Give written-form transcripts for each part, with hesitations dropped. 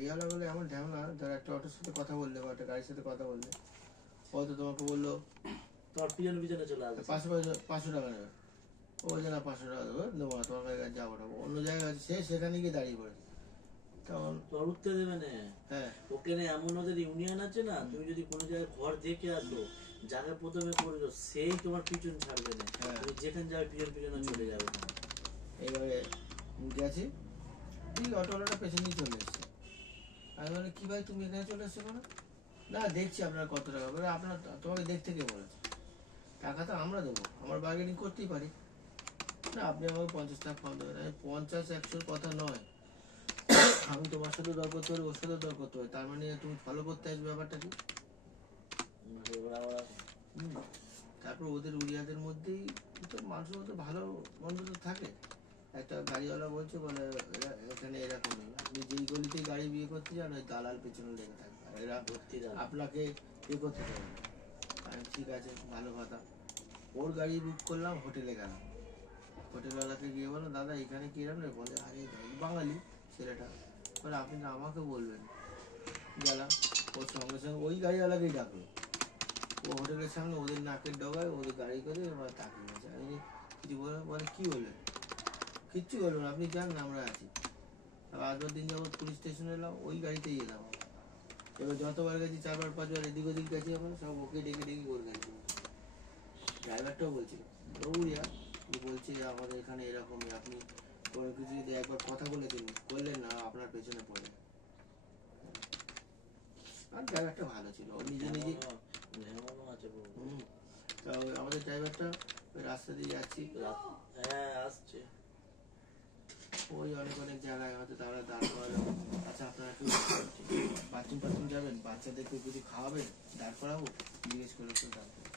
গাড়িওয়ালা বলে এমন ঝামেলা, ধর একটা অটোর সাথে কথা বললে বা একটা গাড়ির সাথে কথা বললে, হয়তো তোমাকে বললো তোমার পিছনে চলে আসবে, 500 টাকা নেবে, ও বলছে না 500 টাকা দেবো, নেবো না, তোমার কাছে যাবো না, অন্য জায়গায় আছে, সে সেখানে গিয়ে দাঁড়িয়ে পড়েছে, তখন তোমার উঠতে দেবে না। হ্যাঁ ওখানে এমন ওদের ইউনিয়ন আছে না, তুমি যদি কোনো জায়গায় ঘর দেখে আসো, যাকে প্রথমে করছো সেই তোমার পিছন ছাড়বে না, তুমি যেখানে যাবে পিছনে চলে যাবে না। এবারে গেছি, ঠিক অটোওয়ালাটা পেছন দিয়ে চলে এসছে, আমি বলি কি ভাই তুমি এখানে চলে এসছো কেন? না দেখছি আপনার কত টাকা, বলে আপনার তোমাকে দেখতে কে বলেছে, টাকা তো আমরা দেবো, আমার বার্গেনিং করতেই পারি, না আপনি আমাকে 50 টাকা কম দেবেন। আমি 50-100 কথা নয়, আমি তোমার সাথে দর করতে পারি, ওর সাথে দর করতে পারি, তার মানে তুমি ফলো করতে আসবে ব্যাপারটা কি? তারপর ওদের উড়িয়াদের মধ্যেই তো মানুষের মধ্যে ভালো মন্দ তো থাকে। একটা গাড়িওয়ালা বলছে বলে এখানে এরকমই, আপনি যেই গলিতেই গাড়ি বিয়ে করতে যান ওই দালাল পেছনে লেগে থাকবে, আর এরা আপনাকে এ করতে পারবে না। আমি ঠিক আছে, ভালো কথা। ওর গাড়ি বুক করলাম, হোটেলে গেলাম, হোটেলওয়ালাকে গিয়ে বললাম দাদা এখানে কিরম রে, বলে আরে বাঙালি ছেলেটা, বলে আপনি না আমাকে বলবেন। গেলাম, ওর সঙ্গে সঙ্গে ওই গাড়িওয়ালাকেই ডাকলো, ও হোটেলের সামনে ওদের নাকের ডগায় ওদের গাড়ি করে ওরা তাকিয়ে গেছে। আমি কিছু বলে কি বললেন? কিচ্ছু বলবো না, আপনি যান না, আমরা আছি। আর 8 দিন যাবত পুলিশ স্টেশনে এলাম, ওই গাড়িতেই এলাম। এবার যতবার গেছি 4-5 বার এদিক ওদিক গেছি, আমরা সব ওকে ডেকে ডেকে করে গেছি। ড্রাইভারটাও বলছিল দৌড়িয়া, বলছে আমাদের এখানে এরকমই, আপনি কোনো কিছু যদি একবার কথা বলে দিন, বললেন না আপনার পেছনে পড়ে। আর ড্রাইভারটা ভালো ছিল, ও নিজে নিজে তা আমাদের ড্রাইভারটা ওই রাস্তা দিয়ে যাচ্ছি, আসছে ওই অনেক জায়গায় হয়তো তারা দাঁড় করালো, আচ্ছা আপনারা একটু বাথরুম যাবেন, বাচ্চাদেরকে কিছু খাওয়াবেন, দাঁড় করাবো, জিজ্ঞেস করে একটু দাঁড় করবো।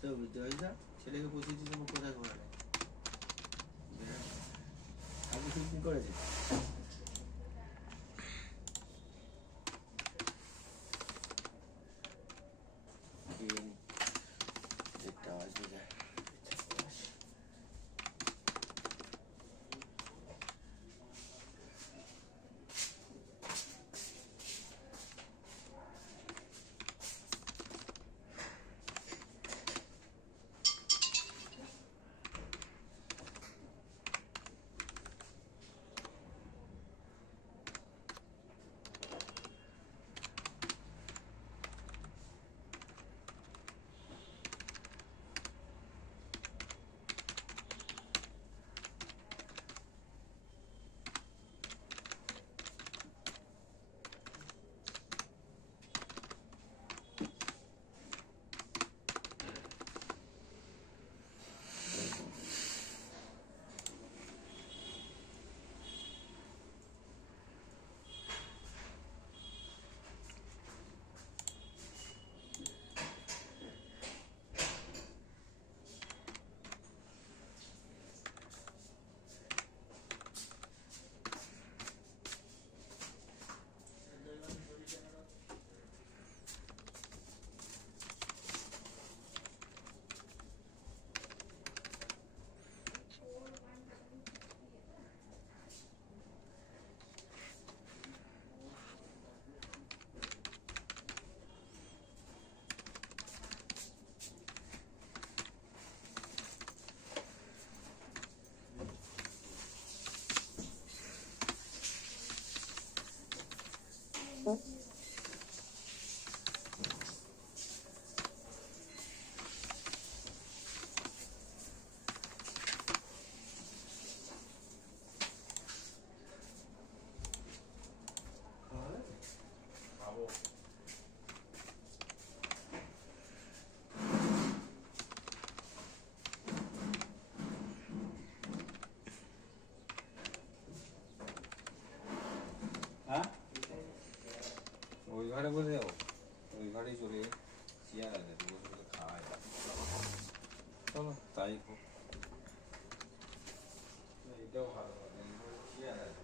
তো জয়দা ছেলেকে পৌঁছেছি, তোমার কোথায় ঘোরা নেই, আপনি কি করেছে? ওই ঘরে বসে যাবো, ওই ঘরেই চলে চেয়ার আছে, বসে বসে খাওয়া যায়, চলো তাই হোক, এটাও ভালো, চেয়ার আছে।